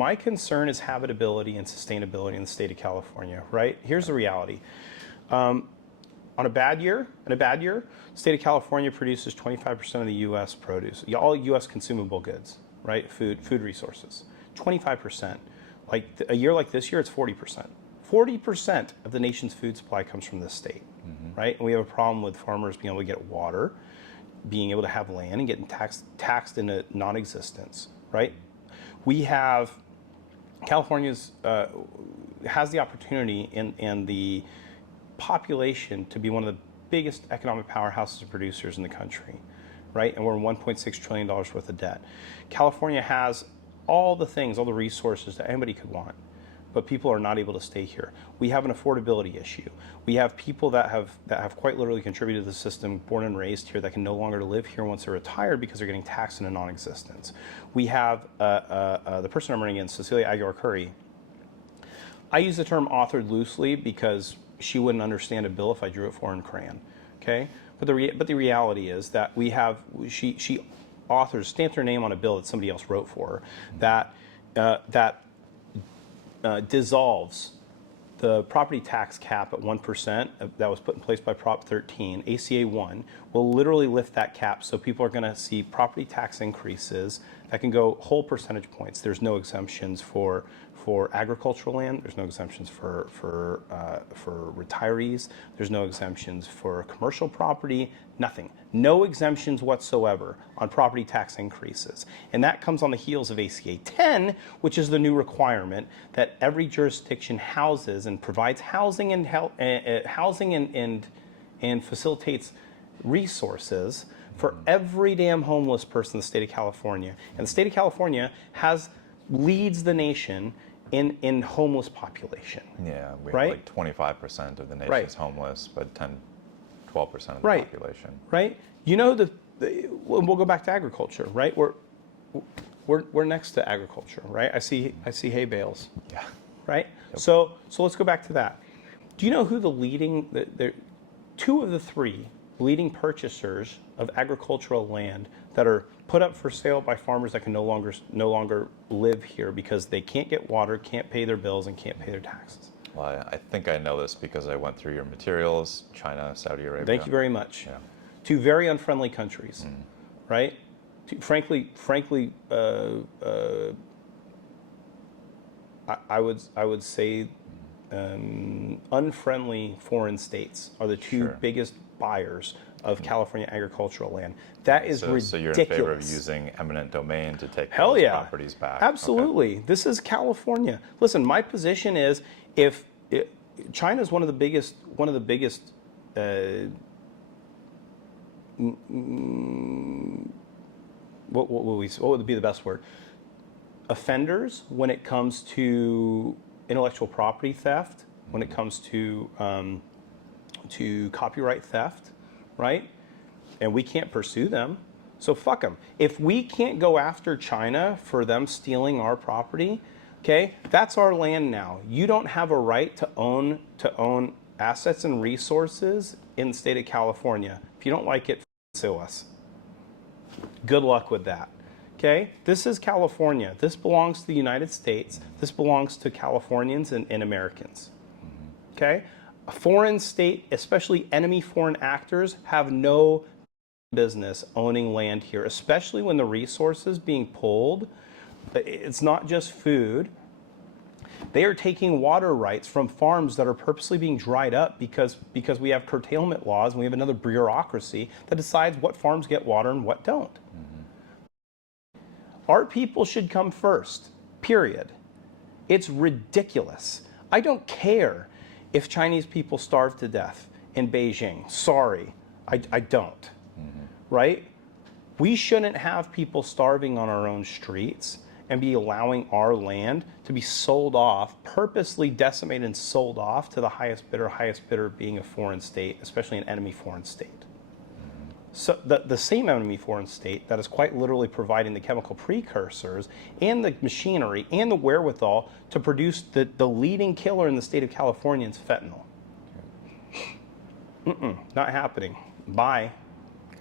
My concern is habitability and sustainability in the state of California, right? Here's the reality. On a bad year, the state of California produces 25% of the U.S. produce, all U.S. consumable goods, right? Food resources, 25%. Like a year like this year, it's 40%. 40% of the nation's food supply comes from this state, right? And we have a problem with farmers being able to get water, being able to have land, and getting taxed into non-existence, right? We have California's has the opportunity and the population to be one of the biggest economic powerhouses of producers in the country, right? And we're in $1.6 trillion worth of debt. California has all the things, all the resources that anybody could want, but people are not able to stay here. We have an affordability issue. We have people that have quite literally contributed to the system, born and raised here, that can no longer live here once they're retired because they're getting taxed into non-existence. We have the person I'm running against, Cecilia Aguiar-Curry. I use the term authored loosely because she wouldn't understand a bill if I drew it for her in crayon, okay? But the reality is that she stamped her name on a bill that somebody else wrote for her that dissolves the property tax cap at 1% that was put in place by Prop 13, ACA 1, will literally lift that cap, so people are going to see property tax increases that can go whole percentage points. There's no exemptions for agricultural land. There's no exemptions for retirees. There's no exemptions for commercial property. Nothing. No exemptions whatsoever on property tax increases. And that comes on the heels of ACA 10, which is the new requirement that every jurisdiction houses and provides housing and facilitates resources for every damn homeless person in the state of California. And the state of California leads the nation in homeless population. Yeah, we right? have like 25% of the nation's right. homeless, but 12% of the right. population. Right. You know, we'll go back to agriculture, right? We're next to agriculture, right? I see hay bales. Yeah. Right. Yep. So let's go back to that. Do you know who the two of the three leading purchasers of agricultural land that are put up for sale by farmers that can no longer live here because they can't get water, can't pay their bills, and can't pay their taxes? Well, I think I know this because I went through your materials, China, Saudi Arabia. Thank you very much. Yeah. Two very unfriendly countries, right? Frankly, I would say unfriendly foreign states are the two biggest buyers of California agricultural land. That is ridiculous. So you're in favor of using eminent domain to take those properties back? Absolutely. Okay. This is California. Listen, my position is China is one of the biggest what would be the best word? Offenders when it comes to intellectual property theft, when it comes to copyright theft, right? And we can't pursue them, so fuck them. If we can't go after China for them stealing our property, okay, that's our land now. You don't have a right to own assets and resources in the state of California. If you don't like it, sue us. Good luck with that. Okay, this is California. This belongs to the United States. This belongs to Californians and Americans. Okay, a foreign state, especially enemy foreign actors, have no business owning land here, especially when the resources being pulled, it's not just food. They are taking water rights from farms that are purposely being dried up because we have curtailment laws and we have another bureaucracy that decides what farms get water and what don't. Our people should come first, period. It's ridiculous. I don't care if Chinese people starve to death in Beijing. Sorry, I don't, right? We shouldn't have people starving on our own streets and be allowing our land to be sold off, purposely decimated and sold off to the highest bidder being a foreign state, especially an enemy foreign state. So the same enemy foreign state that is quite literally providing the chemical precursors and the machinery and the wherewithal to produce the leading killer in the state of California is fentanyl. Not happening. Bye.